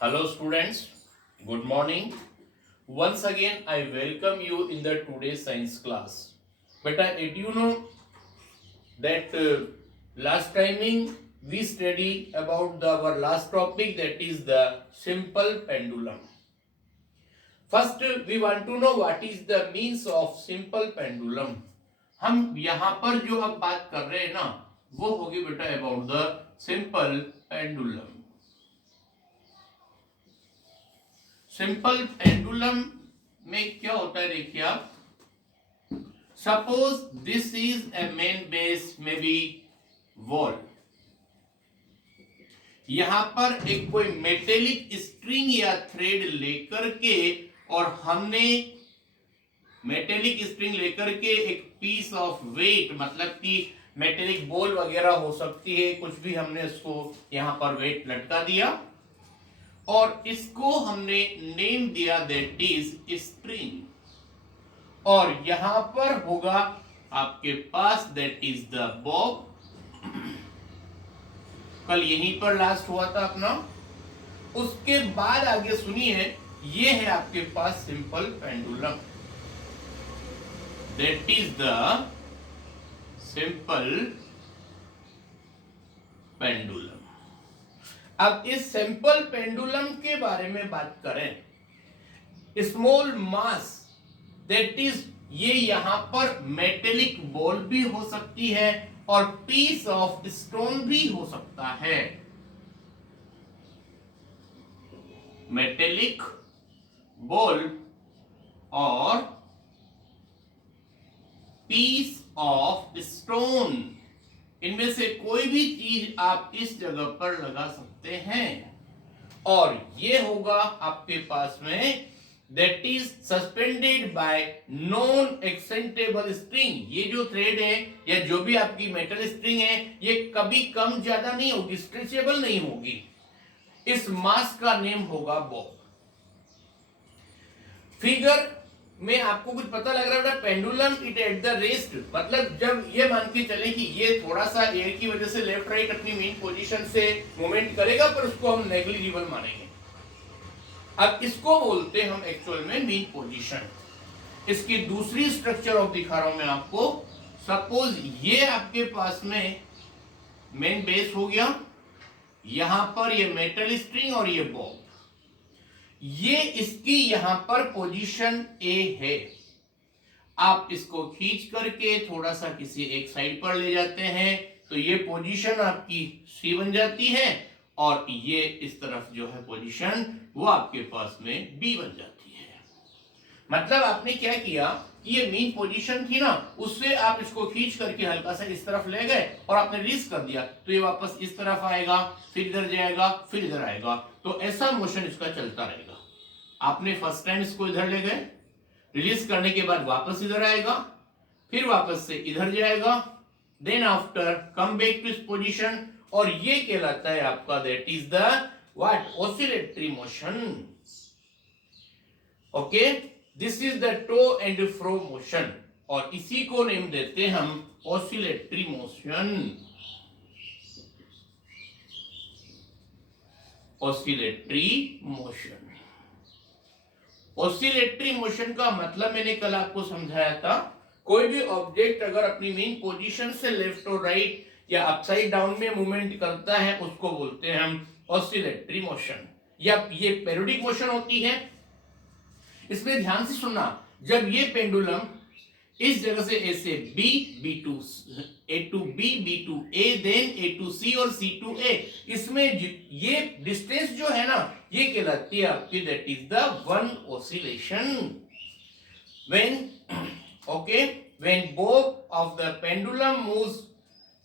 Hello students, good morning. Once again I welcome you in the today's science class. But did you know that last timing we study about our last topic, that is the simple pendulum. First we want to know what is the means of simple pendulum. हम यहाँ पर जो अब बात कर रहे हैं ना वो होगी बेटा about the simple pendulum. Simple pendulum में क्या होता है देखिए आप. Suppose this is a main base may be wall. यहां पर एक कोई मेटेलिक स्ट्रिंग या थ्रेड लेकर के और हमने मेटेलिक स्ट्रिंग लेकर के एक पीस ऑफ वेट मतलब कि मेटेलिक बॉल वगैरह हो सकती है कुछ भी, हमने इसको यहां पर वेट लटका दिया और इसको हमने नेम दिया दैट इज स्ट्रिंग. और यहां पर होगा आपके पास दैट इज द बॉब. कल यहीं पर लास्ट हुआ था अपना. उसके बाद आगे सुनिए, ये है आपके पास simple pendulum. That is the simple pendulum. अब इस सिंपल पेंडुलम के बारे में बात करें, स्मॉल मास दैट इज ये यहां पर मेटेलिक बॉल भी हो सकती है और पीस ऑफ स्टोन भी हो सकता है. मेटेलिक बॉल और पीस ऑफ स्टोन, इनमें से कोई भी चीज आप इस जगह पर लगा सकते हैं. और ये होगा आपके पास में that is suspended by non extensible string. ये जो थ्रेड है या जो भी आपकी मेटल स्ट्रिंग है ये कभी कम ज्यादा नहीं होगी, स्ट्रेचेबल नहीं होगी. इस मास का नेम होगा बॉब. फिगर में आपको कुछ पता लग रहा है pendulum it at the rest, मतलब जब ये मान के चले कि ये थोड़ा सा एयर की वजह से लेफ्ट राइट अपनी मेन पोजीशन से मूवमेंट करेगा पर उसको हम नेग्लिजिबल मानेंगे. अब इसको बोलते हैं हम एक्चुअल में मेन पोजीशन. इसकी दूसरी स्ट्रक्चर ऑफ दिखा रहा हूं मैं आपको. सपोज ये आपके पास में मेन बेस हो गया, यहां पर ये मेटल स्ट्रिंग और ये बॉब. ये इसकी यहां पर पोजीशन ए है. आप इसको खींच करके थोड़ा सा किसी एक साइड पर ले जाते हैं तो ये पोजीशन आपकी सी बन जाती है और ये इस तरफ जो है पोजीशन वो आपके पास में बी बन जाती है. मतलब आपने क्या किया कि ये मेन पोजीशन थी ना, उससे आप इसको खींच करके हल्का सा इस तरफ ले गए और आपने रिलीज कर दिया तो ये वापस इस तरफ आएगा, फिर इधर जाएगा, फिर इधर आएगा. तो ऐसा मोशन इसका चलता रहेगा. आपने फर्स्ट टाइम इसको इधर ले गए, रिलीज करने के बाद वापस इधर आएगा, फिर वापस से इधर जाएगा, then after come back to इस पोजीशन. और ये कहलाता है आपका that is the what oscillatory motion. Okay, this is the to and fro motion और इसी को नेम देते हैं हम oscillatory motion. Oscillatory motion. Oscillatory motion का मतलब मैंने कल आपको समझाया था, कोई भी ऑब्जेक्ट अगर अपनी मेन पोजीशन से लेफ्ट और राइट या अपसाइड डाउन में मूवमेंट करता है उसको बोलते हैं हम ऑसिलेटरी मोशन. या ये पेरियोडिक मोशन होती है. इसमें ध्यान से सुनना, जब ये पेंडुलम इस जगह से ए से B, B to A to B, B to A, then A to C और सी टू ए, इसमें ये डिस्टेंस जो है ना ये कहलाती है आपकी that is the one oscillation. When okay when bob of the pendulum moves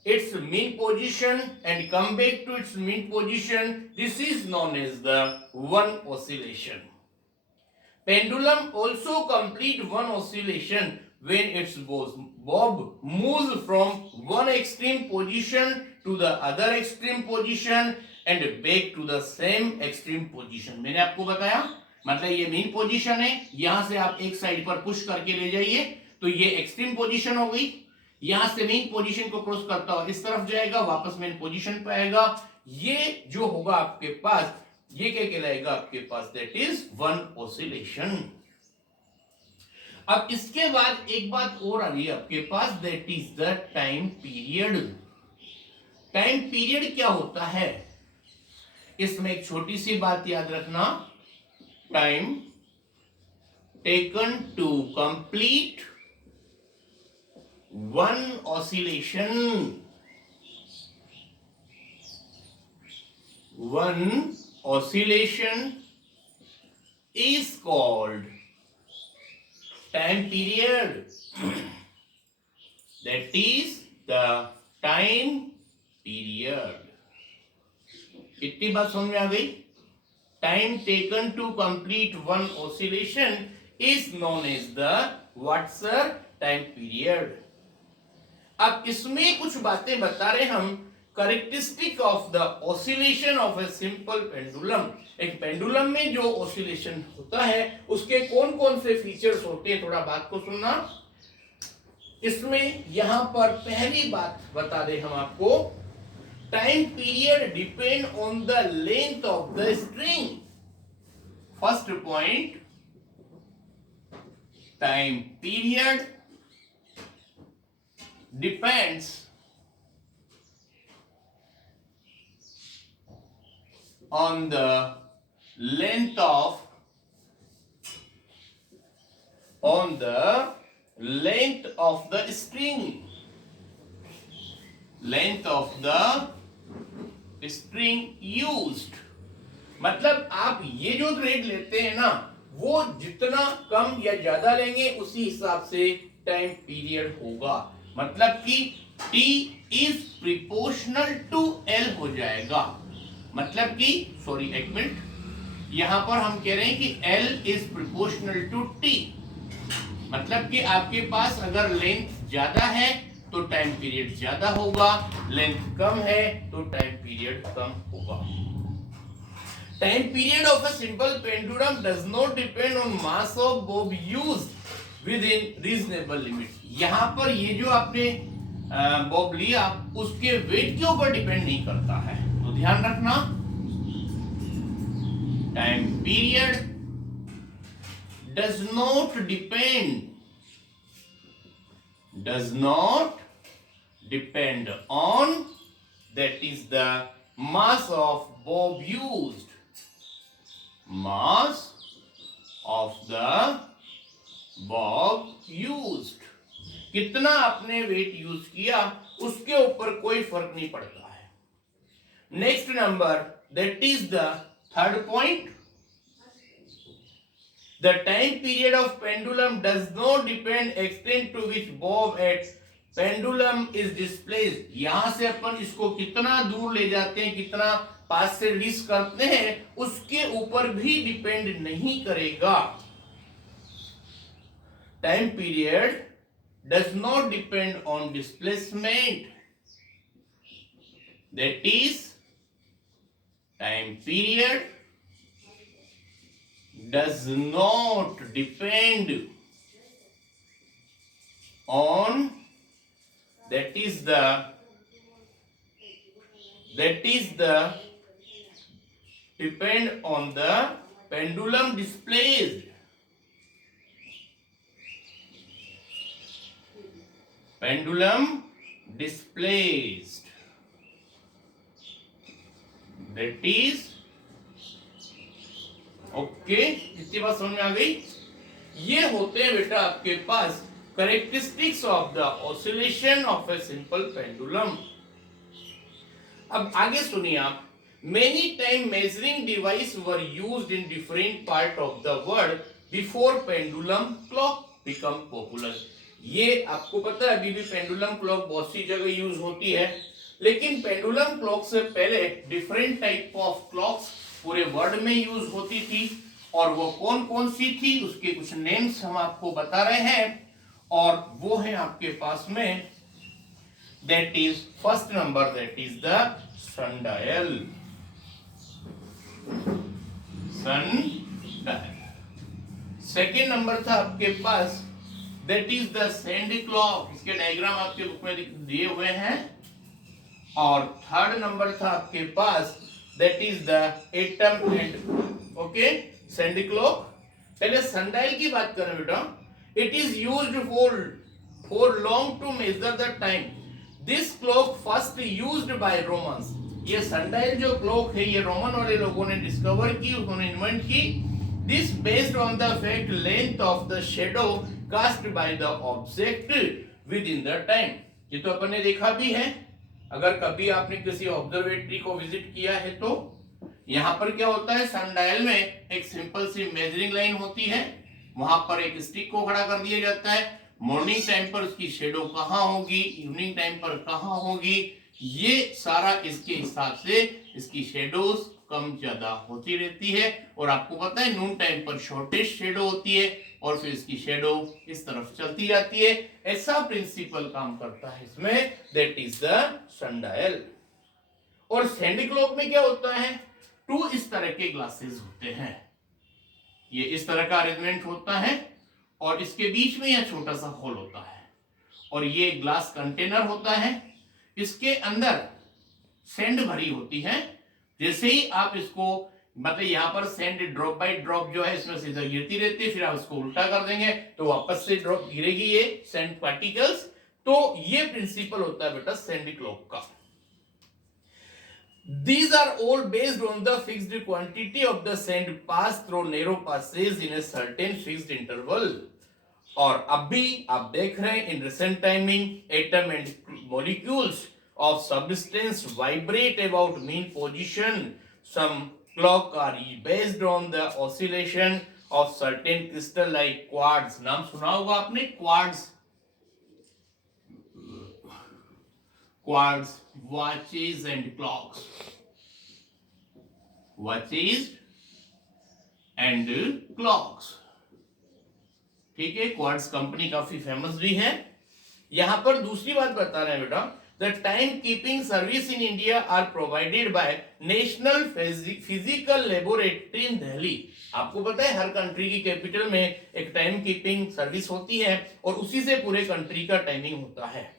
its mean position and come back to its mean position, this is known as the one oscillation. Pendulum also complete one oscillation when its bob moves from one extreme position to the other extreme position and back to the same extreme position. मैंने आपको बताया, मतलब ये main position है, यहां से आप एक साइड पर पुश करके ले जाइए तो ये एक्सट्रीम पोजीशन हो गई. यहां से मेन पोजीशन को क्रॉस करता हुआ इस तरफ जाएगा, वापस मेन पोजीशन पे आएगा. ये जो होगा आपके पास ये क्या कहलाएगा आपके पास, दैट इज वन ऑसिलेशन। अब इसके बाद एक बात और आ रही है आपके पास, that is the time period. Time period क्या होता है, इसमें एक छोटी सी बात याद रखना, time taken to complete one oscillation, one oscillation is called time period. That is the time period. कितनी बात समझ में आ गई? Time taken to complete one oscillation is known as the what's the time period. अब इसमें कुछ बातें बता रहे हम, characteristic of the oscillation of a simple pendulum. एक पेंडुलम में जो ऑसिलेशन होता है उसके कौन कौन से फीचर्स होते हैं, थोड़ा बात को सुनना। इसमें यहां पर पहली बात बता दे हम आपको, time period depend on the length of the string. First point, time period depends on the length of the string, length of the string used। मतलब आप ये जो थ्रेड लेते हैं ना, वो जितना कम या ज्यादा लेंगे उसी हिसाब से टाइम पीरियड होगा। मतलब कि T is proportional to L हो जाएगा। मतलब कि सॉरी एक मिनट, यहां पर हम कह रहे हैं कि L is proportional to T। मतलब कि आपके पास अगर लेंथ ज्यादा है तो टाइम पीरियड ज्यादा होगा, लेंथ कम है तो टाइम पीरियड कम होगा। Time period of a simple pendulum does not depend on mass of Bob used with in reasonable limit. यहां पर ये जो आपने बॉब लिया उसके वेट के ऊपर डिपेंड नहीं करता है, तो ध्यान रखना। Time period does not depend on, that is the mass of Bob used, mass of the Bob used. कितना आपने वेट यूज किया उसके ऊपर कोई फर्क नहीं पड़ता है। Next number, that is the third point, the time period of pendulum does not depend extent to which bob at pendulum is displaced. यहां से अपन इसको कितना दूर ले जाते हैं, कितना पास से रिलीज करते हैं, उसके ऊपर भी डिपेंड नहीं करेगा। Time period does not depend on displacement, that is time period does not depend on, that is the depend on the pendulum displaced, pendulum displaced, that is okay. इतनी बात समझ में आ गई। ये होते हैं बेटा आपके पास characteristics of the oscillation of a simple pendulum. अब आगे सुनिए आप, many time measuring device were used in different part of the world before pendulum clock become popular. ये आपको पता है अभी भी पेंडुलम क्लॉक बहुत सी जगह यूज होती है, लेकिन पेंडुलम क्लॉक से पहले डिफरेंट टाइप ऑफ क्लॉक्स पूरे वर्ल्ड में यूज होती थी, और वो कौन कौन सी थी उसके कुछ नेम्स हम आपको बता रहे हैं, और वो है आपके पास में, that is first number, that is the sundial, sundial. Second number था आपके पास, that is the sand clock, इसके डायग्राम आपके बुक में दिए हुए हैं। और थर्ड नंबर था आपके पास that is the atom and okay sand clock. पहले sundial की बात करें बेटा, it is used for long to measure the time. This clock first used by Romans. ये sundial जो clock है ये रोमन वाले लोगों ने डिस्कवर की, उन्होंने इन्वेंट की. This based on the fact length of the shadow cast by the object within the time. ये तो अपन ने देखा भी है, अगर कभी आपने किसी ऑब्जर्वेटरी को विजिट किया है तो यहाँ पर क्या होता है, सनडायल में एक सिंपल सी मेजरिंग लाइन होती है, वहां पर एक स्टिक को खड़ा कर दिया जाता है. मॉर्निंग टाइम पर उसकी शेडो कहाँ होगी, इवनिंग टाइम पर कहाँ होगी, ये सारा इसके हिसाब से इसकी शेडोज कम ज्यादा होती रहती है. और आपको पता है नून टाइम पर शॉर्टेस्ट शेडो होती है और फिर इसकी शेडो इस तरफ चलती जाती है. ऐसा प्रिंसिपल काम करता है इसमें, दैट इज द सनडायल. और सैंड क्लॉक में क्या होता है, 2 इस तरह के ग्लासेस होते हैं. ये इस तरह का अरेंजमेंट होता है और इसके बीच में यह छोटा सा होल होता है और ये ग्लास कंटेनर होता है. इसके अंदर सैंड भरी होती है. जैसे ही आप इसको मतलब यहाँ पर सैंड ड्रॉप बाय ड्रॉप जो है इसमें सीधा गिरती रहती है, फिर आप उसको उल्टा कर देंगे तो वापस से ड्रॉप गिरेगी ये सैंड पार्टिकल्स. तो ये प्रिंसिपल होता है बेटा सैंड क्लॉक का. These are all based on the fixed quantity of the sand passed through narrow passages in a certain fixed interval. और अब भी आप देख रहे हैं in recent timing atom and molecules of substance vibrate about mean position. Some clock are based on the oscillation of certain crystal like quartz. नाम सुना होगा आपने quartz. Quartz watches and clocks. Watches and clocks. ठीक है, quartz company काफी famous भी है. यहां पर दूसरी बात बता रहे हैं बेटा, the time keeping service in India are provided by National Physical Laboratory in Delhi. आपको पता है हर कंट्री की कैपिटल में एक टाइम कीपिंग सर्विस होती है और उसी से पूरे कंट्री का टाइमिंग होता है.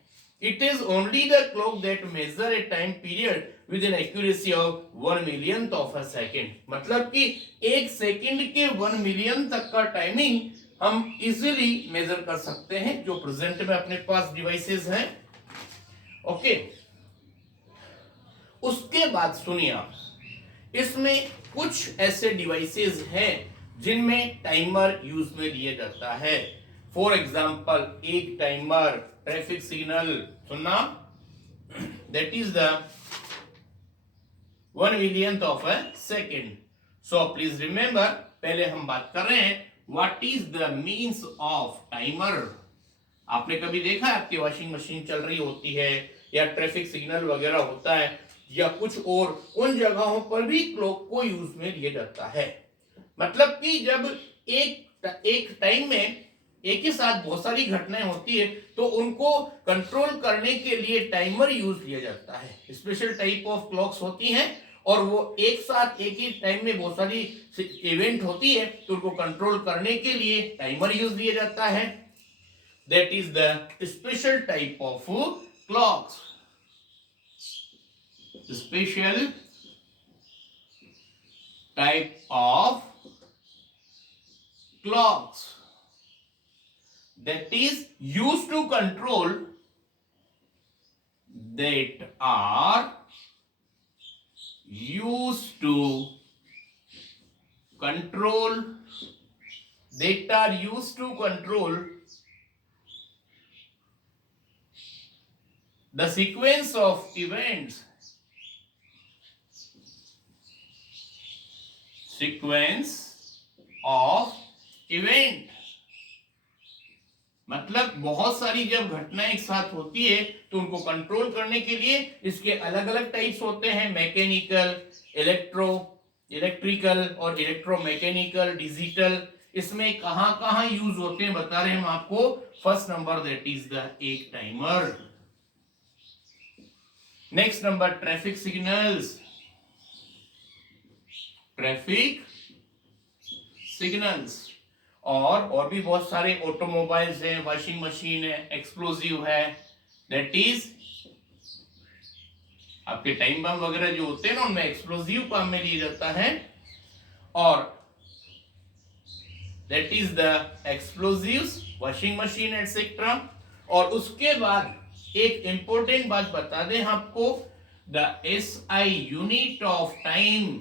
It is only the clock that measure a time period with an accuracy of 1 millionth of a second. मतलब कि 1 सेकंड के 1 मिलियन तक का टाइमिंग हम इजीली मेजर कर सकते हैं जो प्रेजेंट में अपने पास डिवाइसेस हैं. ओके, उसके बाद सुनिए आप, इसमें कुछ ऐसे डिवाइसेस हैं जिनमें टाइमर यूज में लिया जाता है. फॉर एग्जाम्पल एक टाइमर, ट्रैफिक सिग्नल सुनना, that is the 1 millionth of a second. So please remember, पहले हम बात कर रहे हैं what is the means off timer. आपने कभी देखा है आपकी वॉशिंग मशीन चल रही होती है या ट्रैफिक सिग्नल वगैरह होता है या कुछ और, उन जगहों पर भी क्लॉक को यूज में लिया जाता है. मतलब कि जब एक टाइम में एक ही साथ बहुत सारी घटनाएं होती है तो उनको कंट्रोल करने के लिए टाइमर यूज लिया जाता है. स्पेशल टाइप ऑफ क्लॉक्स होती हैं और वो एक साथ एक ही टाइम में बहुत सारी इवेंट होती है तो उनको कंट्रोल करने के लिए टाइमर यूज लिया जाता है. That is the special type of clocks. Special type of clocks that is used to control, that are used to control, that are used to control the sequence of events, sequence of event. मतलब बहुत सारी जब घटनाएं एक साथ होती है तो उनको कंट्रोल करने के लिए इसके अलग अलग टाइप्स होते हैं, मैकेनिकल, इलेक्ट्रिकल और इलेक्ट्रोमैकेनिकल, डिजिटल. इसमें कहां कहां यूज होते हैं बता रहे हैं हम आपको. First number that is the egg timer. Next number traffic signals. Traffic signals और भी बहुत सारे ऑटोमोबाइल्स हैं, वॉशिंग मशीन है, एक्सप्लोजिव है, दैट इज आपके टाइम बम वगैरह जो होते हैं ना, उनमें एक्सप्लोजिव काम में लिया जाता है, और that is the explosives, washing machine etcetera. और उसके बाद एक इंपॉर्टेंट बात बता दें आपको, the SI unit of time,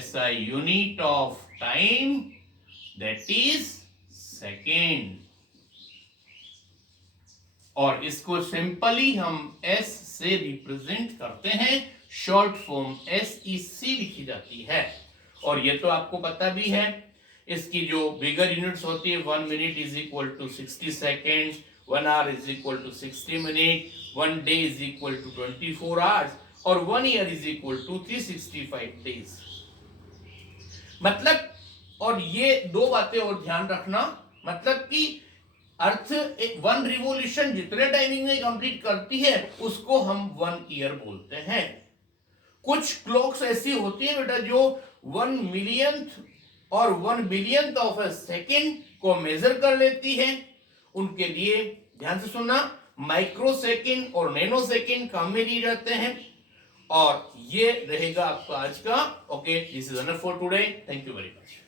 SI unit of time, that is second. और इसको सिंपली हम S से रिप्रेजेंट करते हैं, शॉर्ट फॉर्म SEC लिखी जाती है। और ये तो आपको पता भी है, इसकी जो बिगर यूनिट्स होती है, 1 minute is equal to 60 seconds, 1 hour is equal to 60 minute, 1 day is equal to 24 hours, और 1 year is equal to 365 days. मतलब, और ये दो बातें और ध्यान रखना, मतलब कि अर्थ 1 रिवोल्यूशन जितने टाइमिंग में कंप्लीट करती है उसको हम 1 ईयर बोलते हैं। कुछ क्लॉक्स ऐसी होती है बेटा जो 1 मिलियंथ और 1 बिलियंथ ऑफ ए सेकेंड को मेजर कर लेती है। उनके लिए ध्यान से सुनना, माइक्रो सेकेंड और नैनो सेकेंड काम में लिए जाते हैं। और ये रहेगा आपका आज का। Okay, this is enough for today, thank you very much.